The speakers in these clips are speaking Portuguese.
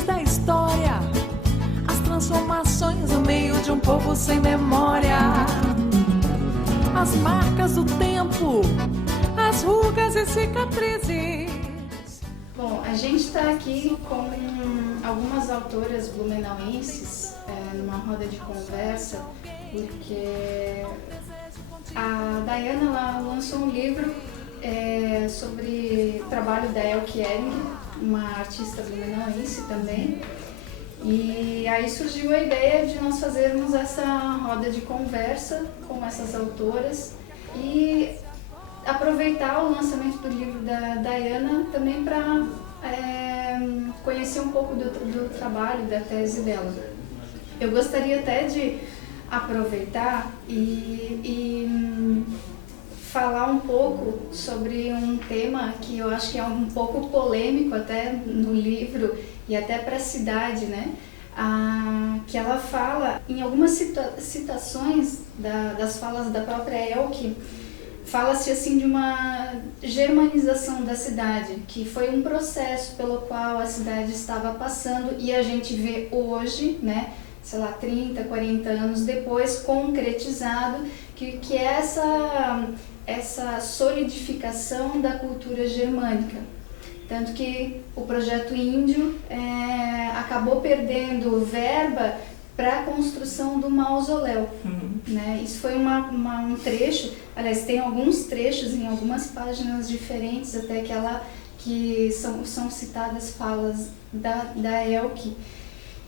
cicatrizes da história, as transformações no meio de um povo sem memória, as marcas do tempo, as rugas e cicatrizes. Bom, a gente está aqui com algumas autoras blumenauenses numa roda de conversa, porque a Dayana ela lançou um livro sobre o trabalho da Elke Ehring, uma artista blumenauense também. E aí surgiu a ideia de nós fazermos essa roda de conversa com essas autoras e aproveitar o lançamento do livro da Dayana também para conhecer um pouco do trabalho, da tese dela. Eu gostaria até de aproveitar e falar um pouco sobre um tema que eu acho que é um pouco polêmico até no livro e até para a cidade, né? Que ela fala, em algumas citações das falas da própria Elke, fala-se assim de uma germanização da cidade, que foi um processo pelo qual a cidade estava passando e a gente vê hoje, né, sei lá, 30, 40 anos depois, concretizado, que é essa solidificação da cultura germânica. Tanto que o projeto Índio acabou perdendo verba para a construção do mausoléu. Né? Isso foi um trecho, aliás, tem alguns trechos em algumas páginas diferentes, até que são citadas falas da Elke.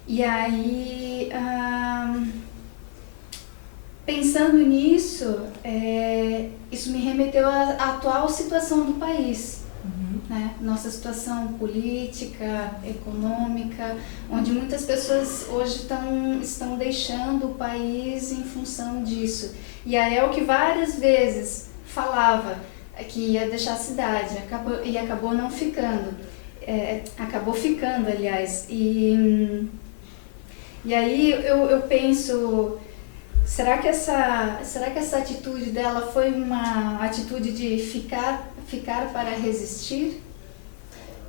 E aí, pensando nisso, isso me remeteu à atual situação do país. Né? Nossa situação política, econômica, onde muitas pessoas hoje estão deixando o país em função disso. E a Elke várias vezes falava que ia deixar a cidade, acabou não ficando. Acabou ficando, aliás. E aí eu penso, será que essa atitude dela foi uma atitude de ficar para resistir?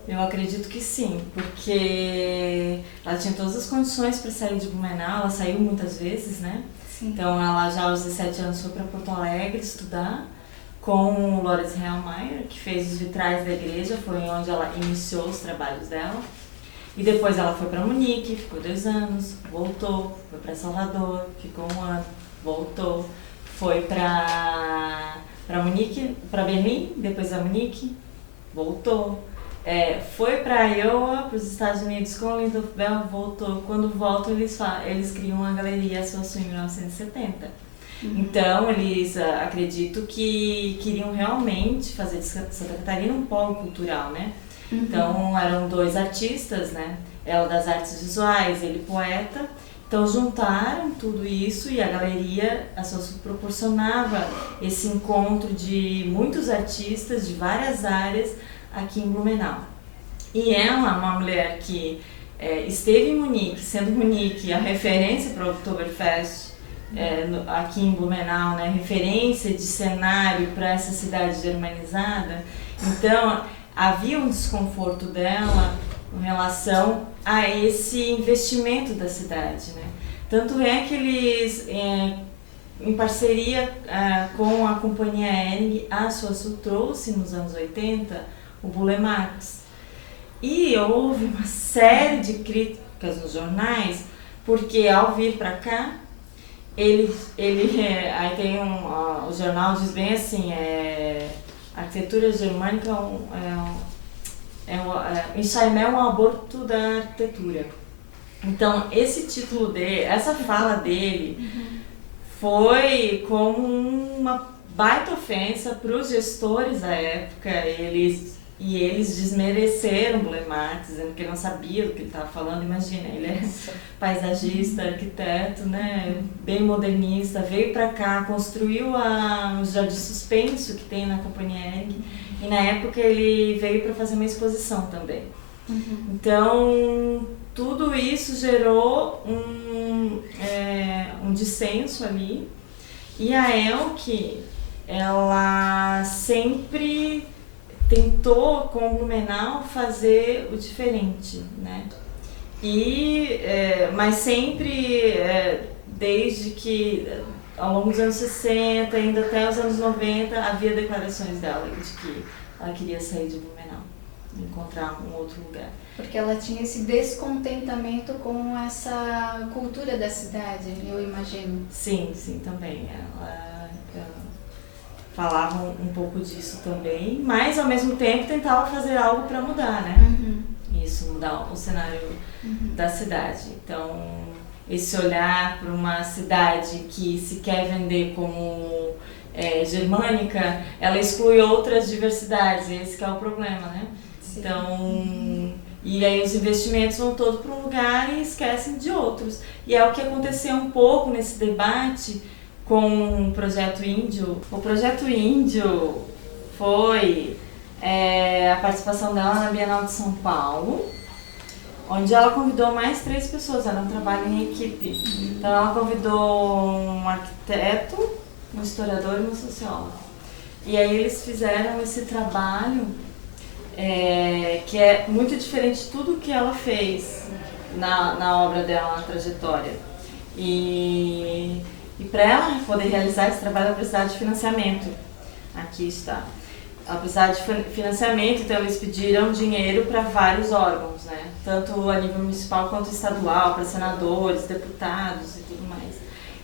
Eu acredito que sim, porque ela tinha todas as condições para sair de Blumenau, ela saiu muitas vezes, né? Sim. Então ela já aos 17 anos foi para Porto Alegre estudar com o Lorenz Hellmeier, que fez os vitrais da igreja, foi onde ela iniciou os trabalhos dela. E depois ela foi para Munique, ficou 2 anos, voltou, foi para Salvador, ficou 1 ano, voltou, foi para Munique, para Berlim, depois a Munique, voltou. Foi para Iowa, para os Estados Unidos com o Lindolf Bell, voltou. Quando voltam, eles criam a Galeria Açuaçu em 1970. Então, eles acredito que queriam realmente fazer de Santa Catarina um polo cultural, né? Então, eram 2 artistas, né? Ela das artes visuais, ele poeta. Então, juntaram tudo isso e a Galeria Açuaçu proporcionava esse encontro de muitos artistas de várias áreas aqui em Blumenau. E ela, uma mulher que esteve em Munique, sendo Munique a referência para o Oktoberfest aqui em Blumenau, né, referência de cenário para essa cidade germanizada. Então, havia um desconforto dela em relação a esse investimento da cidade, né? Tanto é que eles, em parceria com a companhia Ehring, a Açuaçu trouxe nos anos 80 o Burle Marx. E houve uma série de críticas nos jornais, porque ao vir para cá, aí tem o jornal diz bem assim, arquitetura germânica Enxaimé é um aborto da arquitetura. Então, esse título essa fala dele foi como uma baita ofensa para os gestores da época. Eles desmereceram o Burle Marx, dizendo que ele não sabia do que ele estava falando. Imagina, ele é paisagista, arquiteto, né, bem modernista, veio para cá, construiu o Jardim Suspenso que tem na Companhia Ehring, e na época ele veio para fazer uma exposição também. Então, tudo isso gerou um dissenso ali, e a Elke, ela sempre tentou com o Blumenau fazer o diferente, né? Mas sempre, desde que ao longo dos anos 60, ainda até os anos 90, havia declarações dela de que ela queria sair de Blumenau, encontrar um outro lugar. Porque ela tinha esse descontentamento com essa cultura da cidade, eu imagino. Sim, também. Ela falava um pouco disso também, mas ao mesmo tempo tentava fazer algo para mudar, né? Isso, mudar o cenário da cidade. Então, esse olhar para uma cidade que se quer vender como germânica, ela exclui outras diversidades, esse que é o problema, né? Sim. Então, e aí os investimentos vão todos para um lugar e esquecem de outros. E é o que aconteceu um pouco nesse debate com o Projeto Índio. O Projeto Índio foi a participação dela na Bienal de São Paulo, onde ela convidou mais 3 pessoas, era um trabalho em equipe. Então ela convidou um arquiteto, um historiador e uma socióloga. E aí eles fizeram esse trabalho que é muito diferente de tudo que ela fez na obra dela, na trajetória. E para ela poder realizar esse trabalho, ela precisava de financiamento. Aqui está. Ela precisava de financiamento, então eles pediram dinheiro para vários órgãos, né? Tanto a nível municipal quanto estadual, para senadores, deputados e tudo mais.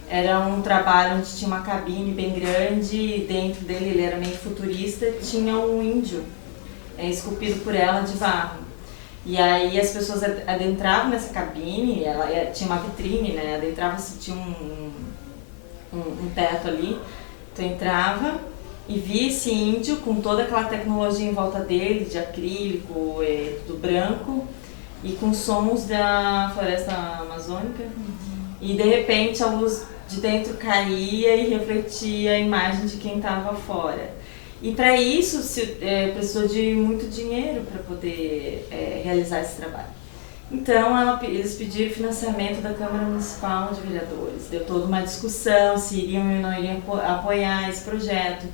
Era um trabalho onde tinha uma cabine bem grande e dentro dele, ele era meio futurista, tinha um índio esculpido por ela de barro. E aí as pessoas adentravam nessa cabine, ela tinha uma vitrine, né? Adentrava-se, tinha um teto ali, tu entrava e via esse índio com toda aquela tecnologia em volta dele, de acrílico, tudo branco, e com sons da floresta amazônica. E de repente a luz de dentro caía e refletia a imagem de quem estava fora. E para isso precisou de muito dinheiro para poder realizar esse trabalho. Então eles pediram financiamento da Câmara Municipal de Vereadores. Deu toda uma discussão se iriam ou não iriam apoiar esse projeto.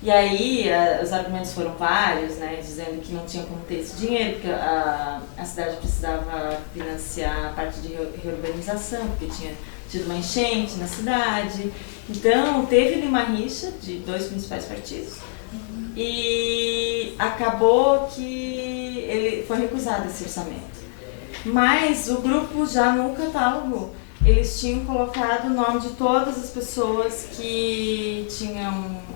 E aí os argumentos foram vários, né, dizendo que não tinha como ter esse dinheiro, porque a cidade precisava financiar a parte de reurbanização, porque tinha tido uma enchente na cidade. Então teve ali uma rixa de 2 principais partidos. E acabou que ele foi recusado esse orçamento. Mas o grupo já no catálogo, eles tinham colocado o nome de todas as pessoas que tinham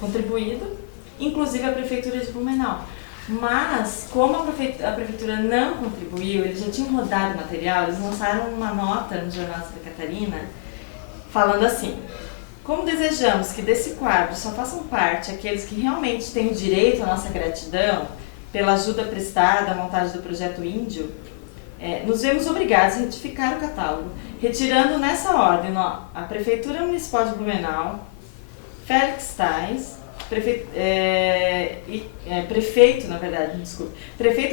contribuído, inclusive a Prefeitura de Blumenau. Mas, como a Prefeitura não contribuiu, eles já tinham rodado material, eles lançaram uma nota no Jornal Santa Catarina, falando assim: como desejamos que desse quadro só façam parte aqueles que realmente têm direito à nossa gratidão pela ajuda prestada à montagem do Projeto Índio, nos vemos obrigados a retificar o catálogo, retirando nessa ordem a Prefeitura Municipal de Blumenau, Félix Tais, Prefeito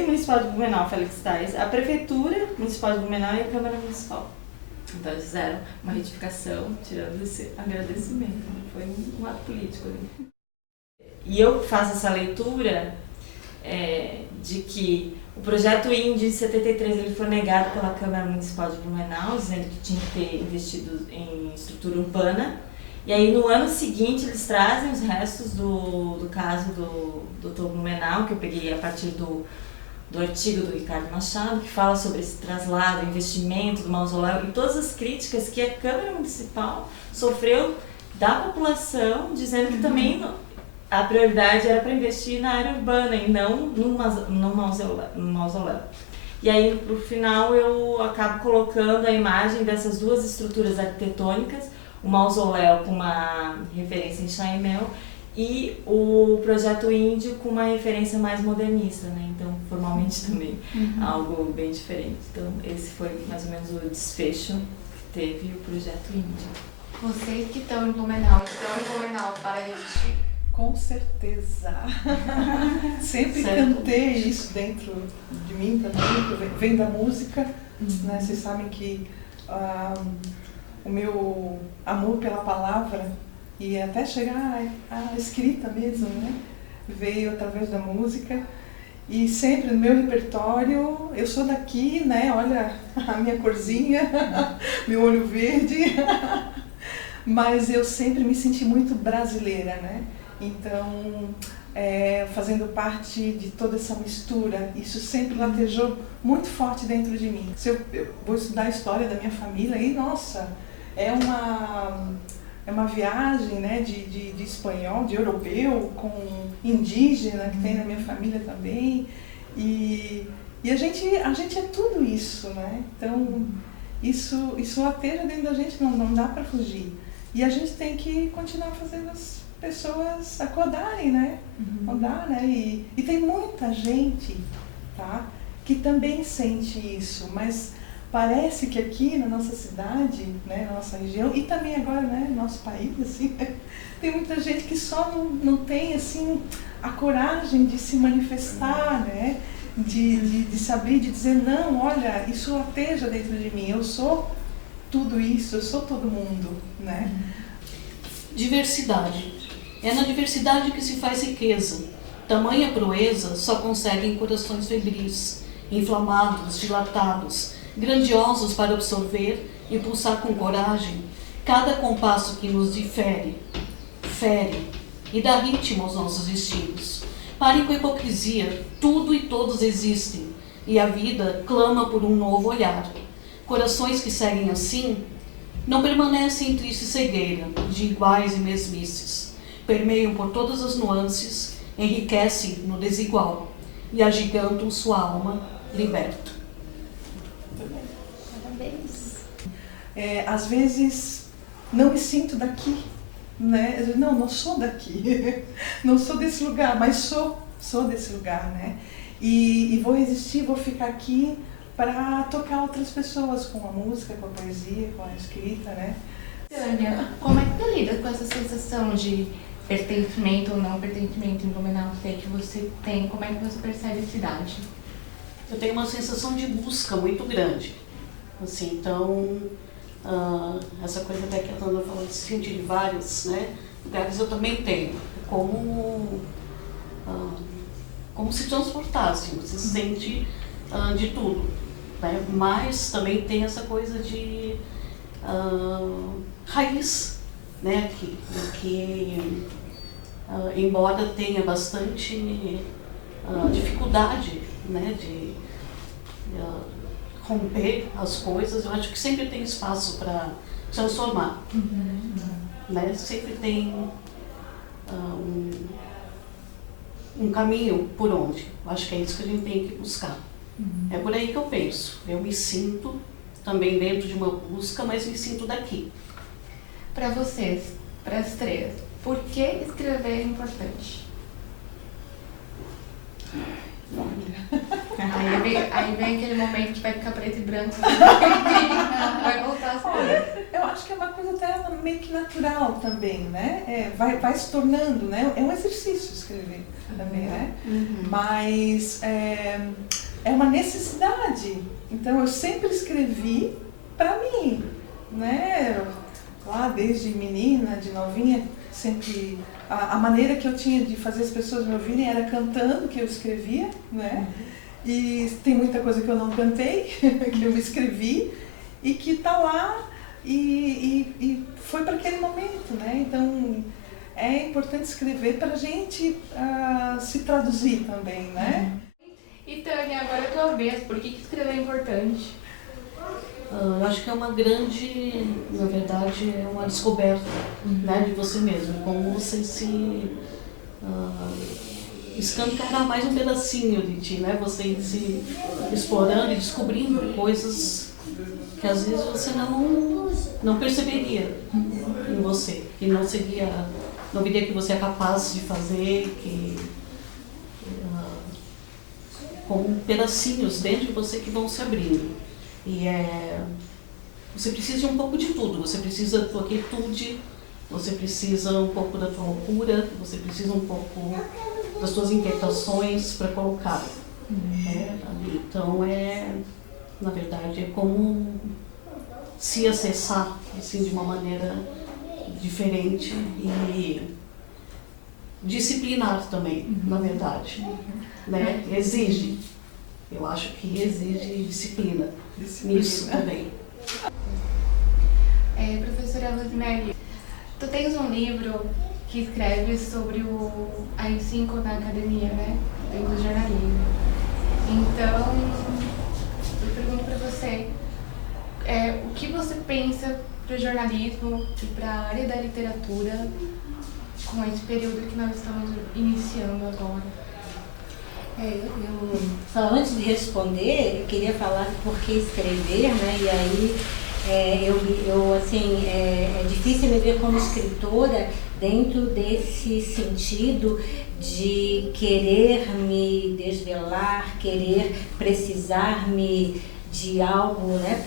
Municipal de Blumenau, Félix Tais, a Prefeitura Municipal de Blumenau e a Câmara Municipal. Então eles fizeram uma retificação, tirando esse agradecimento. Foi um ato político ali. E eu faço essa leitura de que o Projeto Índio, em 73, ele foi negado pela Câmara Municipal de Blumenau, dizendo que tinha que ter investido em estrutura urbana. E aí, no ano seguinte, eles trazem os restos do caso do Dr. Blumenau, que eu peguei a partir do artigo do Ricardo Machado, que fala sobre esse traslado, investimento do mausoléu e todas as críticas que a Câmara Municipal sofreu da população, dizendo que também a prioridade era para investir na área urbana e não no mausoléu. E aí, no final, eu acabo colocando a imagem dessas duas estruturas arquitetônicas, o mausoléu com uma referência em Chaimel e o Projeto Índio com uma referência mais modernista, né? Então, formalmente também, algo bem diferente. Então, esse foi mais ou menos o desfecho que teve o Projeto Índio. Vocês que estão em Blumenau para resistir? Com certeza. Sempre cantei isso dentro de mim também, vem da música, né? Vocês sabem que o meu amor pela palavra e até chegar à escrita mesmo, né? Veio através da música E sempre no meu repertório, eu sou daqui, né? Olha a minha corzinha, meu olho verde. Mas eu sempre me senti muito brasileira, né? Então, fazendo parte de toda essa mistura, isso sempre latejou muito forte dentro de mim. Se eu vou estudar a história da minha família, e nossa, é uma viagem, né, de espanhol, de europeu, com indígena que tem na minha família também. E a gente é tudo isso, né? Então, isso lateja dentro da gente, não dá para fugir. E a gente tem que continuar fazendo as pessoas acordarem, né? Andar, né? E tem muita gente, tá, que também sente isso, mas parece que aqui na nossa cidade, né, na nossa região, e também agora, né, no nosso país, assim, tem muita gente que só não tem, assim, a coragem de se manifestar, né, de se abrir, de dizer, não, olha, isso lateja dentro de mim, eu sou tudo isso, eu sou todo mundo, né. Diversidade. É na diversidade que se faz riqueza. Tamanha proeza só conseguem corações febris, inflamados, dilatados, grandiosos para absorver e pulsar com coragem cada compasso que nos difere, fere e dá ritmo aos nossos destinos. Parem com a hipocrisia, tudo e todos existem e a vida clama por um novo olhar. Corações que seguem assim não permanecem em triste cegueira de iguais e mesmices, permeiam por todas as nuances, enriquecem no desigual e agigantam sua alma liberta. Às vezes não me sinto daqui, né? Não sou daqui, não sou desse lugar, mas sou desse lugar, né? E vou resistir, vou ficar aqui para tocar outras pessoas com a música, com a poesia, com a escrita, né? Tânia, como é que você lida com essa sensação de pertencimento ou não pertencimento em Blumenau que você tem? Como é que você percebe a cidade? Eu tenho uma sensação de busca muito grande. Assim, então, essa coisa até que a Tânia falou de se sentir em vários, né, lugares, eu também tenho. Como se transportasse, você se sente de tudo. Né? Mas também tem essa coisa de raiz, né, que embora tenha bastante dificuldade, né, de romper as coisas, eu acho que sempre tem espaço para transformar. Né? Sempre tem um caminho por onde. Eu acho que é isso que a gente tem que buscar. É por aí que eu penso. Eu me sinto também dentro de uma busca, mas me sinto daqui. Para vocês, para as três, por que escrever é importante? Aí vem aquele momento que vai ficar preto e branco, vai voltar a ser. Eu acho que é uma coisa até meio que natural também, né? Vai se tornando, né? É um exercício escrever também, né? Mas é uma necessidade. Então eu sempre escrevi para mim, né? Lá desde menina, de novinha, sempre a maneira que eu tinha de fazer as pessoas me ouvirem era cantando, que eu escrevia, né? E tem muita coisa que eu não cantei, que eu escrevi e que está lá e foi para aquele momento, né? Então é importante escrever para a gente se traduzir também, né? E Tânia, agora é a tua vez, por que escrever é importante? Eu acho que é uma grande, na verdade, é uma descoberta, né, de você mesmo, como você se escancarar mais um pedacinho de ti, né, você se explorando e descobrindo coisas que às vezes você não perceberia em você, que não viria que você é capaz de fazer, como pedacinhos dentro de você que vão se abrindo. E você precisa de um pouco de tudo, você precisa da tua quietude, você precisa um pouco da tua loucura, você precisa um pouco das tuas inquietações para colocar. Então na verdade, é como se acessar assim, de uma maneira diferente disciplinar também, na verdade. Né? Exige. Eu acho que exige disciplina. Nisso também. Professora Rosemary, tu tens um livro que escreve sobre o AI-5 na academia, né? Dentro do jornalismo. Então, eu pergunto para você, o que você pensa para o jornalismo e para a área da literatura com esse período que nós estamos iniciando agora? Só antes de responder, eu queria falar por que escrever, né? E aí é difícil me ver como escritora dentro desse sentido de querer me desvelar, querer precisar-me de algo, né,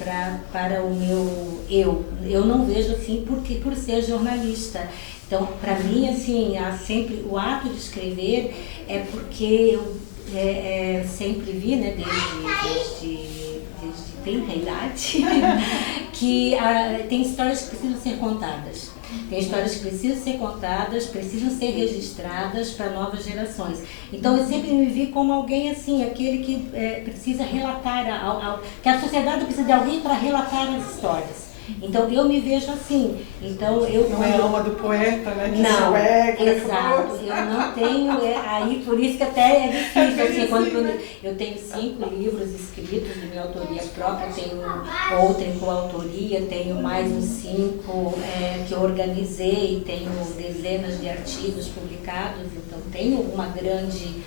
para o meu eu. Eu não vejo assim por ser jornalista. Então, para mim, assim, há sempre o ato de escrever é porque eu sempre vi, né, desde tenra idade, que tem histórias que precisam ser contadas. Tem histórias que precisam ser contadas, precisam ser registradas para novas gerações. Então eu sempre me vi como alguém assim, aquele que precisa relatar, que a sociedade precisa de alguém para relatar as histórias. Então eu me vejo assim. Então não é a alma do poeta, né? Que não, exato. Eu não tenho, aí por isso que até é difícil, assim, quando eu tenho 5 livros escritos de minha autoria própria, tenho outro em coautoria, tenho mais uns 5 que eu organizei, tenho dezenas de artigos publicados, então tenho uma grande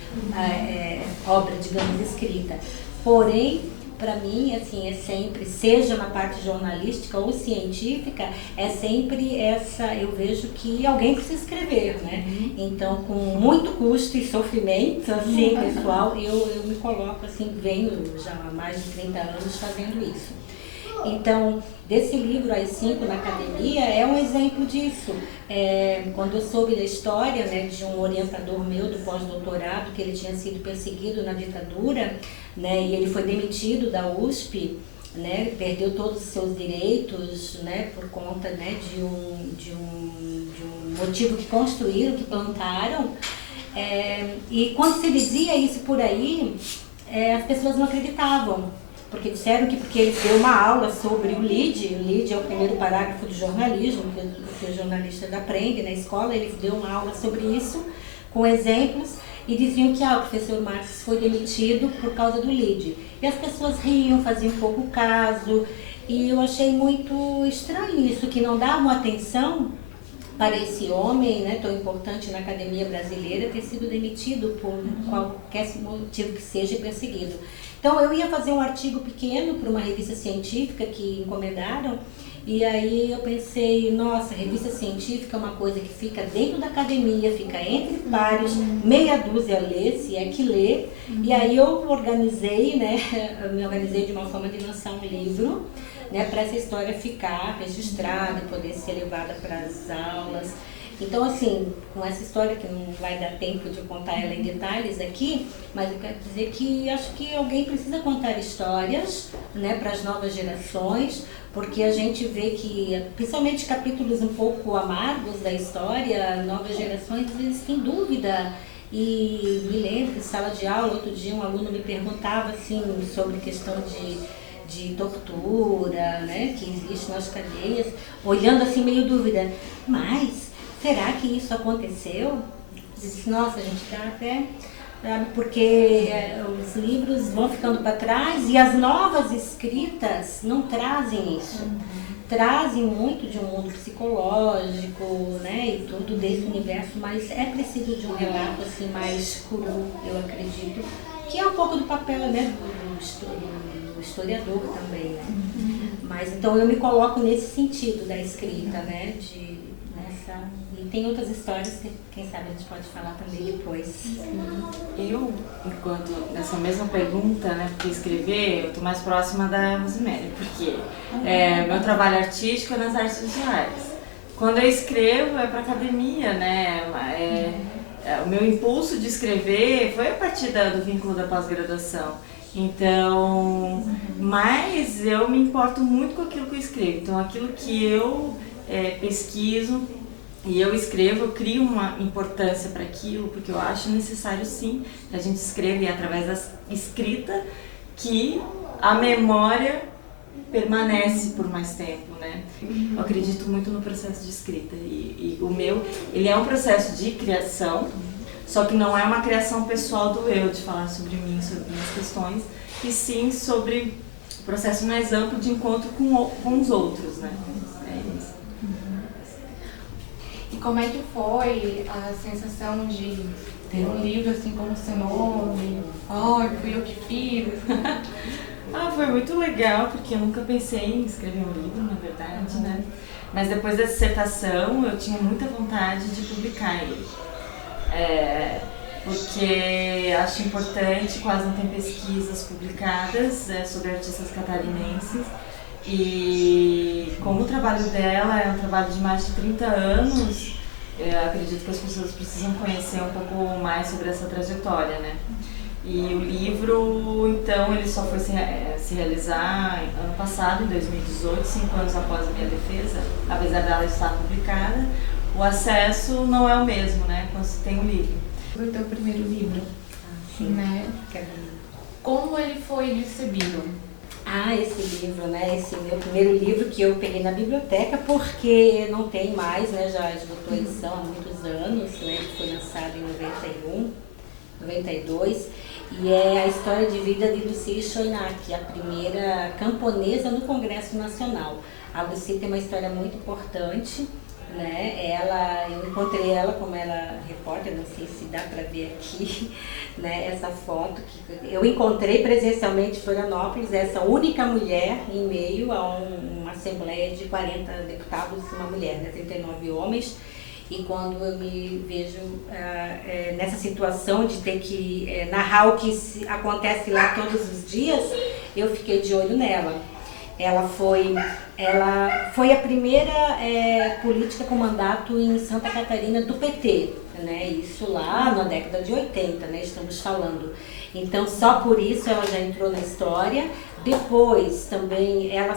obra, digamos, escrita. Porém, para mim, assim, é sempre, seja na parte jornalística ou científica, é sempre eu vejo que alguém precisa escrever, né? Então, com muito custo e sofrimento, assim, pessoal, eu me coloco, assim, venho já há mais de 30 anos fazendo isso. Então, desse livro, AI-5 na academia, é um exemplo disso. Quando eu soube da história, né, de um orientador meu do pós-doutorado, que ele tinha sido perseguido na ditadura, né, e ele foi demitido da USP, né, perdeu todos os seus direitos, né, por conta, né, de um motivo que construíram, que plantaram. E quando se dizia isso por aí, as pessoas não acreditavam. Porque disseram que porque ele deu uma aula sobre o LEAD é o primeiro parágrafo do jornalismo, que os jornalistas aprendem na escola, ele deu uma aula sobre isso, com exemplos, e diziam que o professor Marx foi demitido por causa do LEAD. E as pessoas riam, faziam pouco caso, e eu achei muito estranho isso, que não davam atenção para esse homem, né, tão importante na academia brasileira, ter sido demitido por qualquer motivo que seja e perseguido. Então eu ia fazer um artigo pequeno para uma revista científica que encomendaram, e aí eu pensei, nossa, revista científica é uma coisa que fica dentro da academia, fica entre pares, meia dúzia lê, se é que lê, e aí eu organizei, né, me organizei de uma forma de lançar um livro, né, para essa história ficar registrada, poder ser levada para as aulas. Então, assim, com essa história que não vai dar tempo de contar ela em detalhes aqui, mas eu quero dizer que acho que alguém precisa contar histórias, né, para as novas gerações, porque a gente vê que, principalmente capítulos um pouco amargos da história, novas gerações às vezes têm dúvida. E me lembro que sala de aula, outro dia um aluno me perguntava assim, sobre questão de tortura, né, que existe nas cadeias, olhando assim meio dúvida, mas será que isso aconteceu? Eu disse, nossa, a gente está até, porque os livros vão ficando para trás e as novas escritas não trazem isso. Trazem muito de um mundo psicológico, né, e tudo desse universo, mas é preciso de um relato assim mais cru, eu acredito, que é um pouco do papel, né, do historiador também, né? Mas então eu me coloco nesse sentido da escrita, né, e tem outras histórias que quem sabe a gente pode falar também depois. Eu, enquanto nessa mesma pergunta, né, porque escrever, eu estou mais próxima da Rosemary, porque meu trabalho artístico é nas artes visuais. Quando eu escrevo é para academia, né, o meu impulso de escrever foi a partir do vínculo da pós-graduação. Então, mas eu me importo muito com aquilo que eu escrevo. Então, aquilo que eu pesquiso, E eu escrevo, eu crio uma importância para aquilo, porque eu acho necessário sim que a gente escreva, e é através da escrita que a memória permanece por mais tempo, né? Eu acredito muito no processo de escrita, e o meu, ele é um processo de criação, só que não é uma criação pessoal do eu, de falar sobre mim, sobre minhas questões, e sim sobre o processo mais amplo de encontro com os outros, né? É isso. E como é que foi a sensação de ter um livro assim como seu nome? Fui eu que fiz. Foi muito legal, porque eu nunca pensei em escrever um livro, na verdade, né? Mas depois da dissertação, eu tinha muita vontade de publicar ele. Porque acho importante, quase não tem pesquisas publicadas sobre artistas catarinenses. E como o trabalho dela é um trabalho de mais de 30 anos, eu acredito que as pessoas precisam conhecer um pouco mais sobre essa trajetória, né? E o livro, então, ele só foi se realizar ano passado, em 2018, 5 anos após a minha defesa. Apesar dela estar publicada, o acesso não é o mesmo, né, quando se tem o livro. O teu primeiro livro, né? Como ele foi recebido? Esse livro, né? Esse meu primeiro livro que eu peguei na biblioteca, porque não tem mais, né? Já esgotou a edição há muitos anos, né? Ele foi lançado em 91, 92, e é a história de vida de Lucy Choinak, a primeira camponesa no Congresso Nacional. A Lucy tem uma história muito importante, né? Eu encontrei ela como ela é repórter, não sei se dá para ver aqui, né? Essa foto que eu encontrei presencialmente em Florianópolis, essa única mulher em meio a uma assembleia de 40 deputados, uma mulher, né? 39 homens. E quando eu me vejo nessa situação de ter que narrar o que acontece lá todos os dias, eu fiquei de olho nela. Ela foi a primeira política com mandato em Santa Catarina do PT, né? Isso lá na década de 80, né? Estamos falando. Então, só por isso ela já entrou na história. Depois, também, ela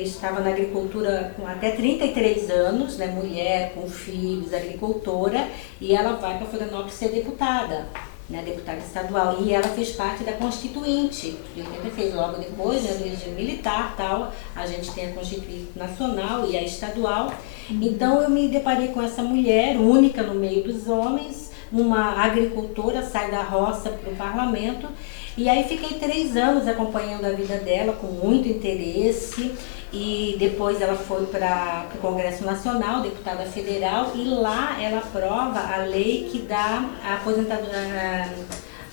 estava na agricultura com até 33 anos, né? Mulher, com filhos, agricultora, e ela vai para Florianópolis ser deputada. Né, deputada estadual, e ela fez parte da Constituinte de 86, logo depois, né, do regime militar, tal, a gente tem a Constituinte Nacional e a estadual. Então eu me deparei com essa mulher, única no meio dos homens, uma agricultora, sai da roça para o parlamento, e aí fiquei 3 anos acompanhando a vida dela com muito interesse. E depois ela foi para o Congresso Nacional, deputada federal, e lá ela aprova a lei que dá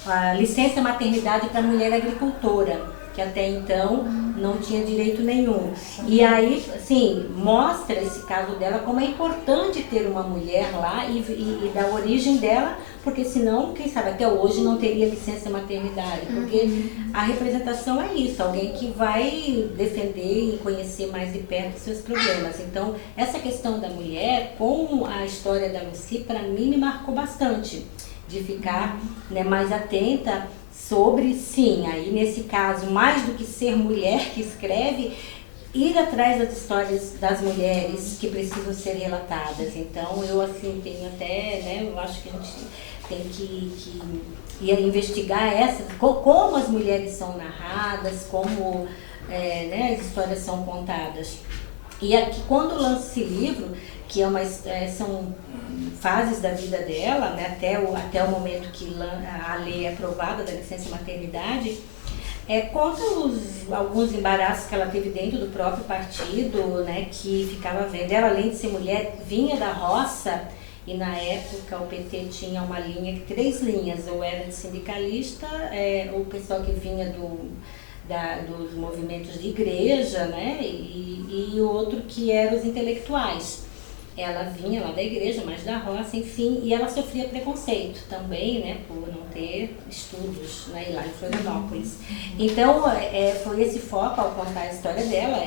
a licença maternidade para a mulher agricultora, que até então não tinha direito nenhum. E aí, sim, mostra esse caso dela como é importante ter uma mulher lá e da origem dela, porque senão, quem sabe, até hoje não teria licença maternidade, porque a representação é isso, alguém que vai defender e conhecer mais de perto seus problemas. Então, essa questão da mulher, com a história da Lucy, para mim me marcou bastante, de ficar, né, mais atenta sobre, sim, aí nesse caso, mais do que ser mulher que escreve, ir atrás das histórias das mulheres que precisam ser relatadas. Então, eu assim tenho até, né, eu acho que a gente tem que ir investigar como as mulheres são narradas, como né, as histórias são contadas. E aqui, quando lança esse livro, que são fases da vida dela, né, até o momento que a lei é aprovada da licença maternidade, conta alguns embaraços que ela teve dentro do próprio partido, né, que ficava vendo. Ela, além de ser mulher, vinha da roça, e na época o PT tinha uma linha, 3 linhas, ou era de sindicalista, ou o pessoal que vinha dos movimentos de igreja, né, e o outro que eram os intelectuais. Ela vinha lá da igreja, mas da roça, enfim, e ela sofria preconceito também, né, por não ter estudos, né, lá em Florianópolis. Então, foi esse foco ao contar a história dela,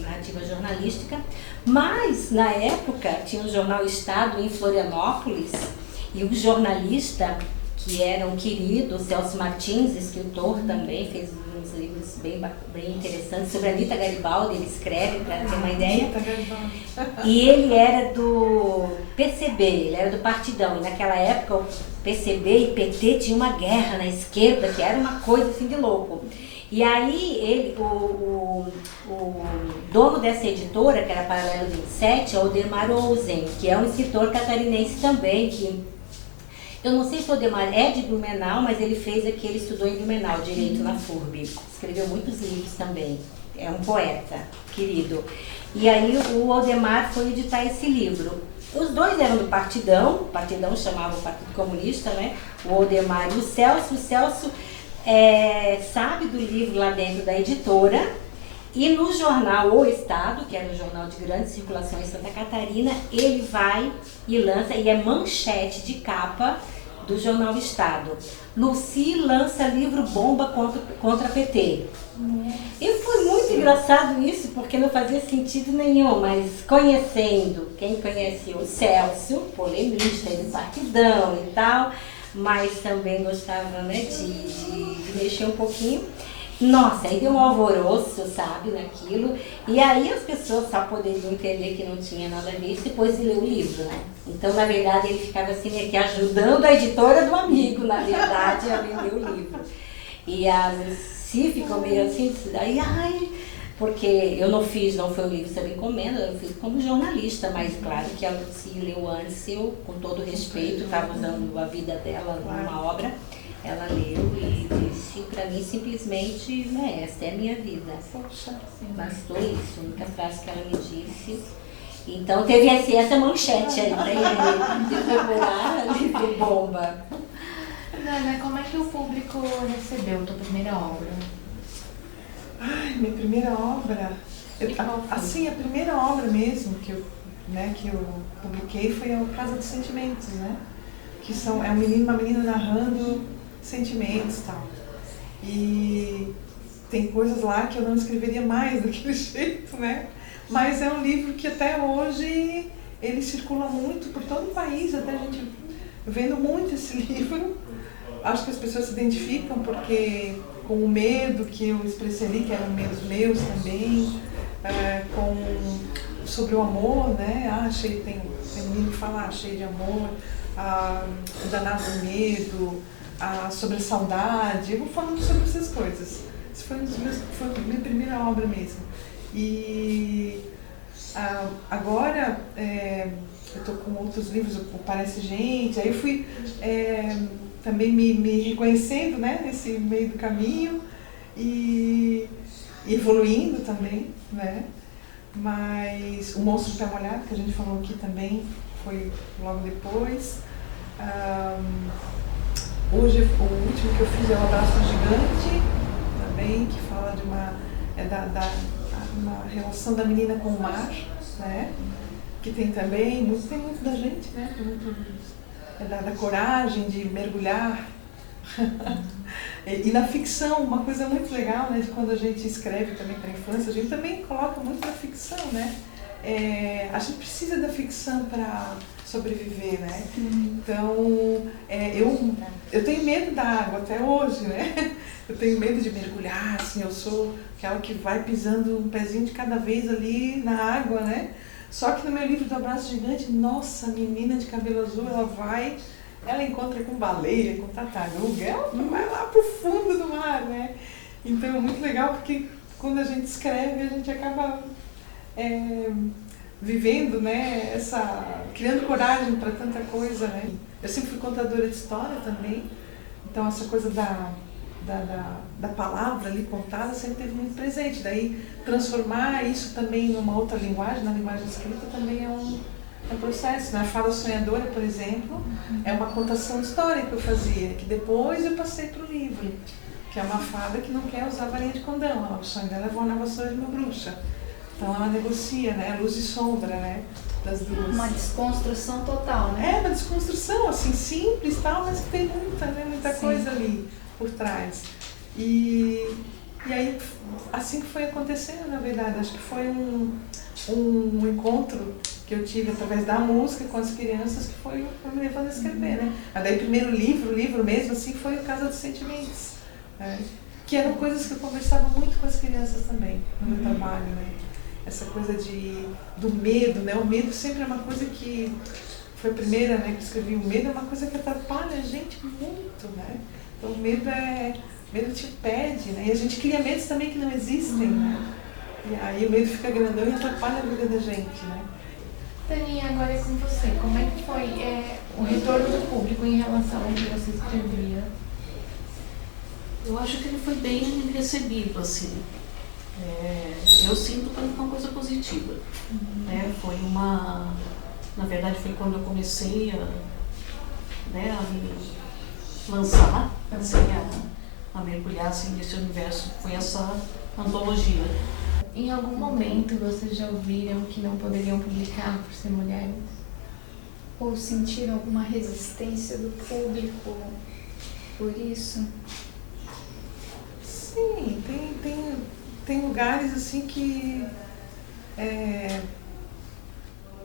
narrativa jornalística, mas, na época, tinha o jornal Estado em Florianópolis, e o jornalista que era um querido, Celso Martins, escritor também, fez uns livros bem interessantes sobre a Rita Garibaldi, ele escreve para ter uma ideia. E ele era do PCB, ele era do Partidão, e naquela época o PCB e PT tinha uma guerra na esquerda, que era uma coisa assim de louco. E aí o dono dessa editora, que era Paralelo 27, é o Odemar Ozen, que é um escritor catarinense também, que eu não sei se o Odemar é de Blumenau, mas ele estudou em Blumenau, Direito na FURB. Escreveu muitos livros também. É um poeta, querido. E aí o Odemar foi editar esse livro. Os dois eram do Partidão, o Partidão chamava o Partido Comunista, né? O Odemar e o Celso. O Celso sabe do livro lá dentro da editora, e no jornal O Estado, que era um jornal de grande circulação em Santa Catarina, ele vai e lança, e é manchete de capa do jornal Estado: Lucy lança livro bomba contra PT. E foi muito engraçado isso, porque não fazia sentido nenhum, mas conhecendo, quem conhecia o Celso, polemista do Partidão e tal, mas também gostava, né, de mexer um pouquinho. Nossa, aí deu um alvoroço, sabe, naquilo. E aí as pessoas só poderiam entender que não tinha nada a ver depois de ler o livro, né? Então, na verdade, ele ficava assim, meio que ajudando a editora do amigo, na verdade, a vender o livro. E a Lucy ficou meio assim, daí, porque eu não foi um livro sob encomenda, eu fiz como jornalista, mas claro que a Lucy leu antes, eu, com todo respeito, estava usando a vida dela numa obra, ela leu e disse para mim simplesmente, né, esta é a minha vida. Bastou isso, a única frase que ela me disse. Então teve essa manchete aí para ele, de procurar livro bomba. Nana, como é que o público recebeu a tua primeira obra? Minha primeira obra, assim, a primeira obra mesmo que eu publiquei foi a Casa dos Sentimentos, né? Que é uma menina narrando sentimentos e tal. E tem coisas lá que eu não escreveria mais daquele jeito, né? Mas é um livro que até hoje ele circula muito por todo o país, até a gente vendo muito esse livro. Acho que as pessoas se identificam porque com o medo que eu expressei ali, que eram medos meus também, sobre o amor, né? Tem um menino que fala cheio de amor, o danado do medo, sobre a saudade. Eu vou falando sobre essas coisas. Isso foi a minha primeira obra mesmo. E agora eu estou com outros livros, o Parece Gente, aí eu fui também me reconhecendo, né, nesse meio do caminho e evoluindo também, né? Mas o Monstro do Pé Molhado, que a gente falou aqui também, foi logo depois. Hoje o último que eu fiz é O Abraço Gigante, também, que fala de uma relação da menina com o mar, né? Que tem também, tem muito da gente, né? Da coragem de mergulhar. E na ficção, uma coisa muito legal, né? De quando a gente escreve também para a infância, a gente também coloca muito na ficção, né? A gente precisa da ficção para sobreviver, né? Então, eu tenho medo da água até hoje, né? Eu tenho medo de mergulhar, assim, eu sou aquela que vai pisando um pezinho de cada vez ali na água, né? Só que no meu livro do Abraço Gigante, nossa, a menina de cabelo azul, ela encontra com baleia, com tartaruga, ela vai lá pro fundo do mar, né? Então é muito legal porque quando a gente escreve, a gente acaba vivendo, né, criando coragem para tanta coisa, né? Eu sempre fui contadora de história também, então essa coisa da palavra ali contada sempre teve muito presente. Daí transformar isso também numa outra linguagem, na linguagem escrita, também é um processo, né? A Fada Sonhadora, por exemplo, é uma contação de história que eu fazia, que depois eu passei para o livro, que é uma fada que não quer usar varinha de condão, o sonho dela é voar na vassoura de uma bruxa. Então ela negocia, né? Luz e sombra, né? Das duas. Uma desconstrução total, né? Uma desconstrução, assim, simples, tal, mas que tem muita coisa ali por trás. E aí, assim que foi acontecendo, na verdade, acho que foi um encontro que eu tive através da música com as crianças, que foi me levando a escrever, né? Mas daí o primeiro livro mesmo, assim, foi o Casa dos Sentimentos, né? Que eram coisas que eu conversava muito com as crianças também, no meu trabalho, né? Essa coisa do medo, né? O medo sempre é uma coisa que, foi a primeira, né, que eu escrevi, o medo é uma coisa que atrapalha a gente muito, né? Então o medo te impede, né? E a gente cria medos também que não existem, né? E aí o medo fica grandão e atrapalha a vida da gente, né? Taninha, agora é com você. Como é que foi o retorno do público em relação ao que você escrevia? Eu acho que ele foi bem recebido, assim. Eu sinto que foi uma coisa positiva. Foi na verdade foi quando eu comecei a me lançar, assim, a mergulhar assim, nesse universo, foi essa antologia. Em algum momento vocês já ouviram que não poderiam publicar por ser mulheres? Ou sentiram alguma resistência do público por isso? Sim, tem lugares assim que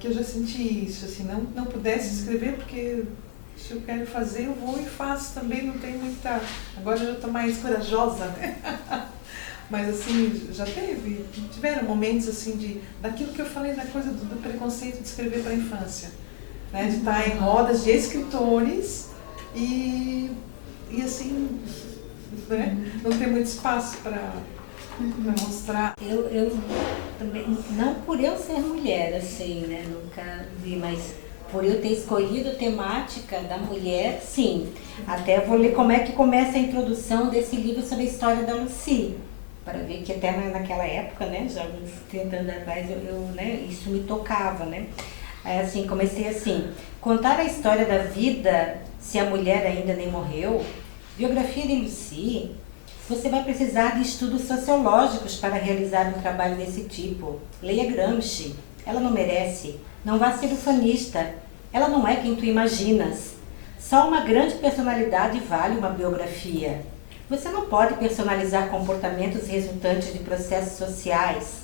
eu já senti isso, assim, não pudesse escrever porque se eu quero fazer eu vou e faço também, não tem muita... Agora eu já estou mais corajosa, né? Mas assim, tiveram momentos assim daquilo que eu falei, da coisa do preconceito de escrever para a infância, né? De estar em rodas de escritores e assim, né? Não ter muito espaço para mostrar. Eu também, não por eu ser mulher, assim, né? Nunca vi, mas por eu ter escolhido a temática da mulher, sim. Até vou ler como é que começa a introdução desse livro sobre a história da Lucy, para ver que até naquela época, né, já uns 30 anos atrás, né, isso me tocava, né? Aí, assim, comecei assim: contar a história da vida se a mulher ainda nem morreu. Biografia de Lucy. Você vai precisar de estudos sociológicos para realizar um trabalho desse tipo. Leia Gramsci. Ela não merece. Não vá ser ufanista. Ela não é quem tu imaginas. Só uma grande personalidade vale uma biografia. Você não pode personalizar comportamentos resultantes de processos sociais.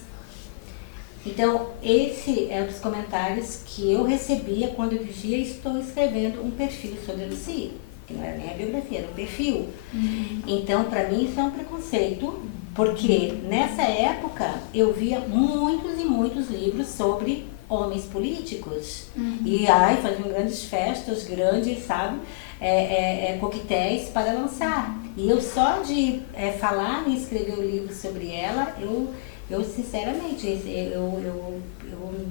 Então, esse é um dos comentários que eu recebia quando eu dizia: estou escrevendo um perfil sobre a Lucy. Que não era nem a biografia, era um perfil. Então, para mim, isso é um preconceito, porque nessa época eu via muitos e muitos livros sobre homens políticos. E faziam grandes festas, grandes, sabe, coquetéis para lançar. E eu só de falar e escrever um livro sobre ela, eu sinceramente,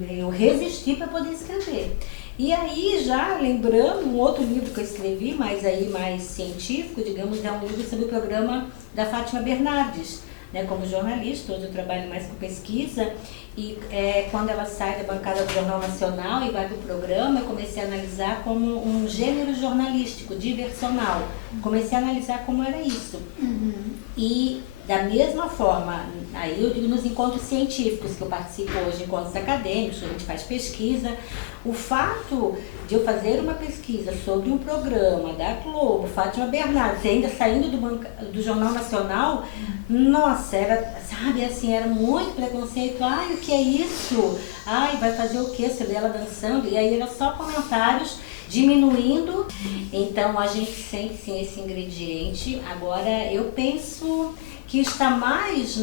eu resisti para poder escrever. E aí, já lembrando, um outro livro que eu escrevi, mais científico, digamos, é um livro sobre o programa da Fátima Bernardes. Né, como jornalista, hoje eu trabalho mais com pesquisa, e quando ela sai da bancada do Jornal Nacional e vai para o programa, eu comecei a analisar como um gênero jornalístico, diversional. Comecei a analisar como era isso. E da mesma forma, aí eu digo nos encontros científicos que eu participo hoje, encontros acadêmicos, a gente faz pesquisa, o fato de eu fazer uma pesquisa sobre um programa da Globo, Fátima Bernardes, ainda saindo do Jornal Nacional, nossa, era, sabe, assim, era muito preconceito. Ai, o que é isso? Ai, vai fazer o quê? Você vê ela dançando? E aí era só comentários diminuindo. Então a gente sente sim esse ingrediente. Agora eu penso que está mais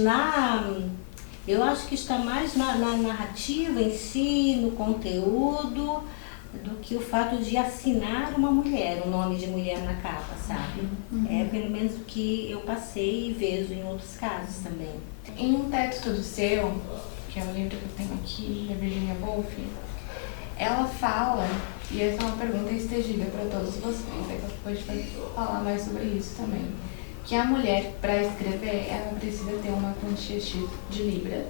eu acho que está mais na narrativa em si, no conteúdo, do que o fato de assinar uma mulher, um nome de mulher na capa, sabe? É pelo menos o que eu passei e vejo em outros casos também. Em Um Teto Todo Seu, que é o livro que eu tenho aqui, da Virginia Woolf, ela fala, e essa é uma pergunta extendida para todos vocês, daqui a pouco a gente vai falar mais sobre isso também, que a mulher, para escrever, ela precisa ter uma quantia X de libra,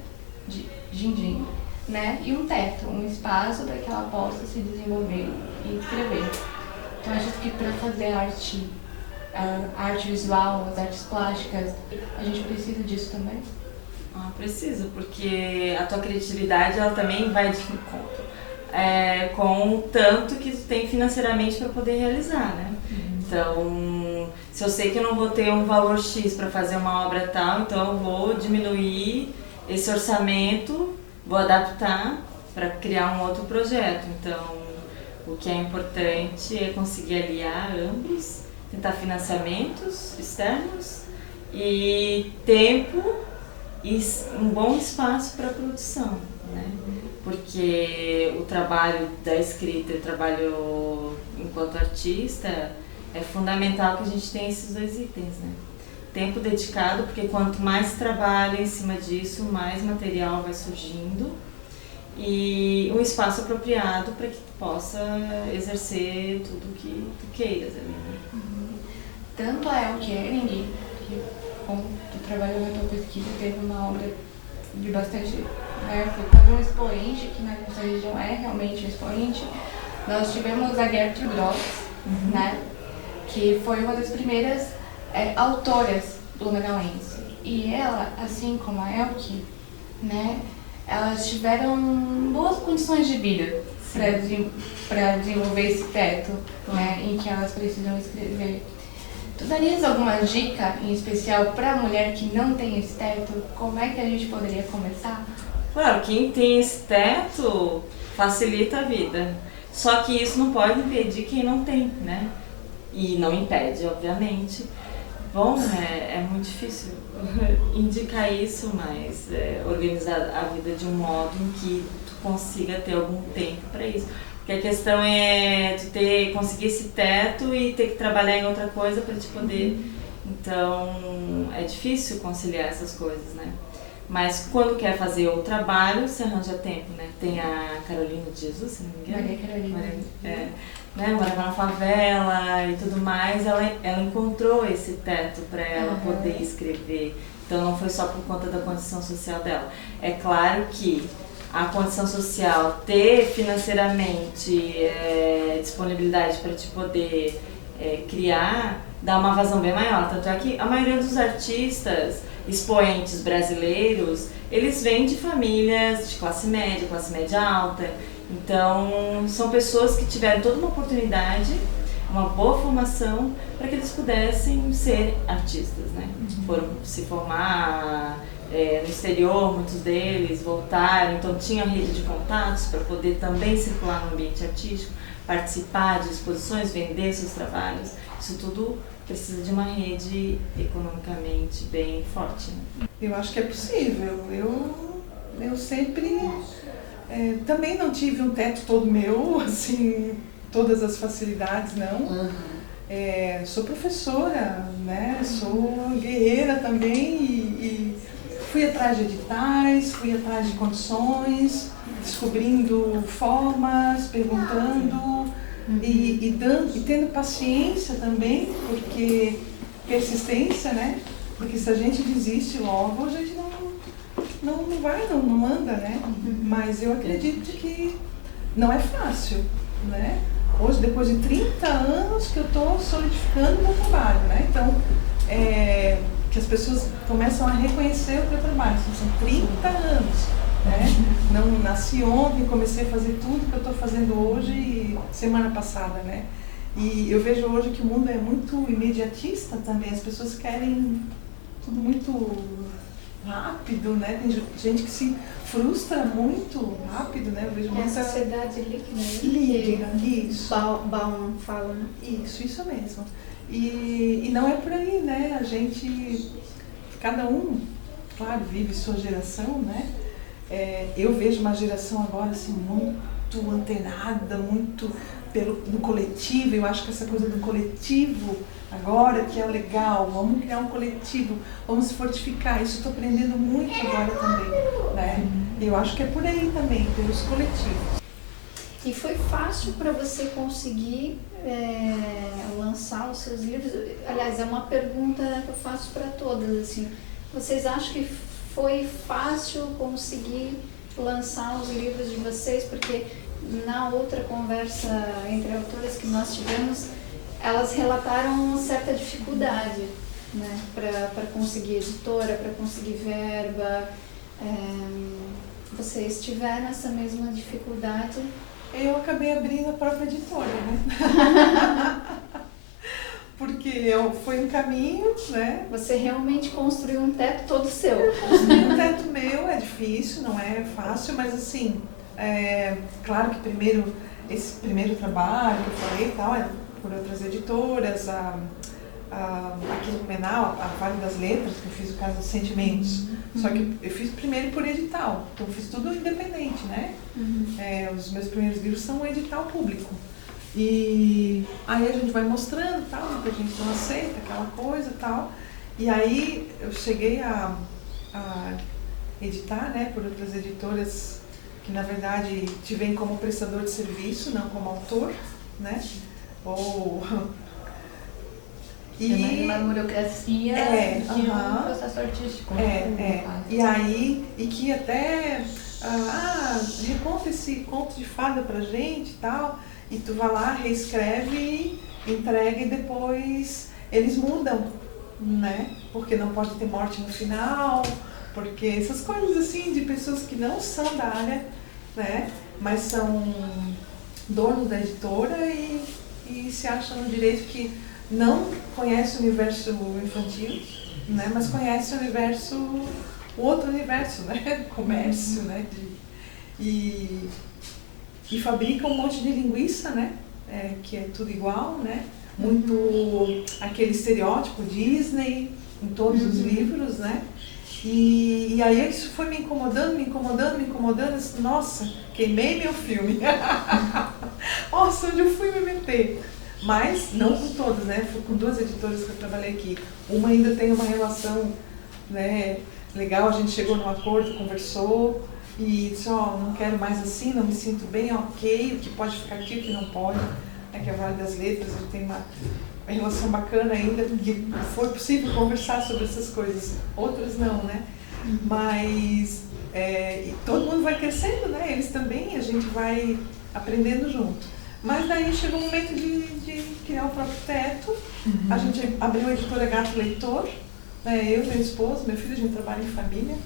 de din-din, né? E um teto, um espaço para que ela possa se desenvolver e escrever. Então, acho que para fazer arte visual, as artes plásticas, a gente precisa disso também? Precisa, porque a tua criatividade ela também vai de encontro com o tanto que tu tem financeiramente para poder realizar, né? Então, se eu sei que eu não vou ter um valor X para fazer uma obra tal, então eu vou diminuir esse orçamento, vou adaptar para criar um outro projeto. Então, o que é importante é conseguir aliar ambos, tentar financiamentos externos e tempo e um bom espaço para a produção, né? Porque o trabalho da escrita e o trabalho enquanto artista é fundamental que a gente tenha esses dois itens, né? Tempo dedicado, porque quanto mais trabalho em cima disso, mais material vai surgindo, e um espaço apropriado para que tu possa exercer tudo que tu queiras ali, né? Tanto a Elke Ehring, que como tu trabalhou na tua pesquisa, teve uma obra de bastante, né, foi quase um expoente, que na nossa região é realmente um expoente. Nós tivemos a Gertrude Gross, né, que foi uma das primeiras autoras blumenauense. E ela, assim como a Elke, né, elas tiveram boas condições de vida para desenvolver esse teto, né, em que elas precisam escrever. Tu darias alguma dica em especial para a mulher que não tem esse teto? Como é que a gente poderia começar? Claro, quem tem esse teto facilita a vida. Só que isso não pode impedir quem não tem, né? E não impede, obviamente. Bom, é muito difícil indicar isso, mas organizar a vida de um modo em que tu consiga ter algum tempo para isso. Porque a questão é tu conseguir esse teto e ter que trabalhar em outra coisa para te poder. Então, é difícil conciliar essas coisas, né? Mas quando quer fazer o trabalho, você arranja tempo, né? Tem a Carolina de Jesus, se não me engano. Maria Carolina. Né, morava na favela e tudo mais, ela encontrou esse teto para ela poder escrever. Então não foi só por conta da condição social dela. É claro que a condição social, ter financeiramente disponibilidade para te poder criar, dá uma vazão bem maior. Tanto é que a maioria dos artistas, expoentes brasileiros, eles vêm de famílias de classe média alta. Então, são pessoas que tiveram toda uma oportunidade, uma boa formação, para que eles pudessem ser artistas, né? Foram se formar no exterior, muitos deles voltaram, então tinham rede de contatos para poder também circular no ambiente artístico, participar de exposições, vender seus trabalhos. Isso tudo precisa de uma rede economicamente bem forte, né? Eu acho que é possível. Eu sempre... também não tive um teto todo meu, assim, todas as facilidades, não. Sou professora, né? Sou guerreira também e fui atrás de editais, fui atrás de condições, descobrindo formas, perguntando e tendo paciência também, porque persistência, né? Porque se a gente desiste logo, a gente não anda, né? Mas eu acredito que não é fácil, né? Hoje, depois de 30 anos que eu estou solidificando o meu trabalho, né? Então, que as pessoas começam a reconhecer o meu trabalho. São 30 anos, né? Não nasci ontem, comecei a fazer tudo que eu estou fazendo hoje, semana passada, né? E eu vejo hoje que o mundo é muito imediatista também. As pessoas querem tudo muito rápido, né? Tem gente que se frustra muito rápido, né? Eu vejo muita sociedade líquida. Líquida, isso. Bauman fala, né? Isso mesmo. E não é por aí, né? A gente, cada um, claro, vive sua geração, né? Eu vejo uma geração agora assim muito antenada, muito no coletivo. Eu acho que essa coisa do coletivo agora que é legal, vamos criar um coletivo, vamos se fortificar. Isso eu estou aprendendo muito agora também, né? Eu acho que é por aí também, pelos coletivos. E foi fácil para você conseguir lançar os seus livros? Aliás, é uma pergunta que eu faço para todas, assim. Vocês acham que foi fácil conseguir lançar os livros de vocês? Porque na outra conversa entre autoras que nós tivemos, elas relataram uma certa dificuldade, né, para conseguir editora, para conseguir verba. Vocês tiveram essa mesma dificuldade? Eu acabei abrindo a própria editora, né? Porque foi um caminho, né? Você realmente construiu um teto todo seu. Eu construí um teto meu, é difícil, não é fácil, mas assim, Claro que esse primeiro trabalho que eu falei e tal, é por outras editoras, aqui no Blumenau, a Vale das Letras, que eu fiz o Casa dos Sentimentos. Só que eu fiz primeiro por edital, então eu fiz tudo independente, né? Os meus primeiros livros são um edital público. E aí a gente vai mostrando, tal, muita gente não aceita aquela coisa e tal. E aí eu cheguei a editar, né, por outras editoras que na verdade te veem como prestador de serviço, não como autor, né? E uma burocracia de um processo artístico. E aí, e que até reconta esse conto de fada pra gente e tal, e tu vai lá, reescreve, entrega e depois eles mudam, né? Porque não pode ter morte no final, porque essas coisas assim de pessoas que não são da área, né? Mas são donos da editora e se acham no direito que não conhece o universo infantil, né? Mas conhece o outro universo, né? Comércio, né? E fabrica um monte de linguiça, né? Que é tudo igual, né? Muito aquele estereótipo Disney em todos os livros, né? E aí isso foi me incomodando. Nossa, queimei meu filme. Nossa, onde eu fui me meter? Mas não com todas, né? Foi com 2 editoras que eu trabalhei aqui. Uma ainda tem uma relação, né, legal, a gente chegou num acordo, conversou e disse, não quero mais assim, não me sinto bem, ok, o que pode ficar aqui, o que não pode. Que é a Vale das Letras, a gente tem uma relação bacana ainda, porque foi possível conversar sobre essas coisas. Outras não, né? Mas todo mundo vai crescendo, né? Eles também, a gente vai aprendendo junto. Mas daí chegou o momento de criar o próprio teto. A gente abriu a editora Gato Leitor, né? Eu, meu esposo, meu filho, a gente trabalha em família.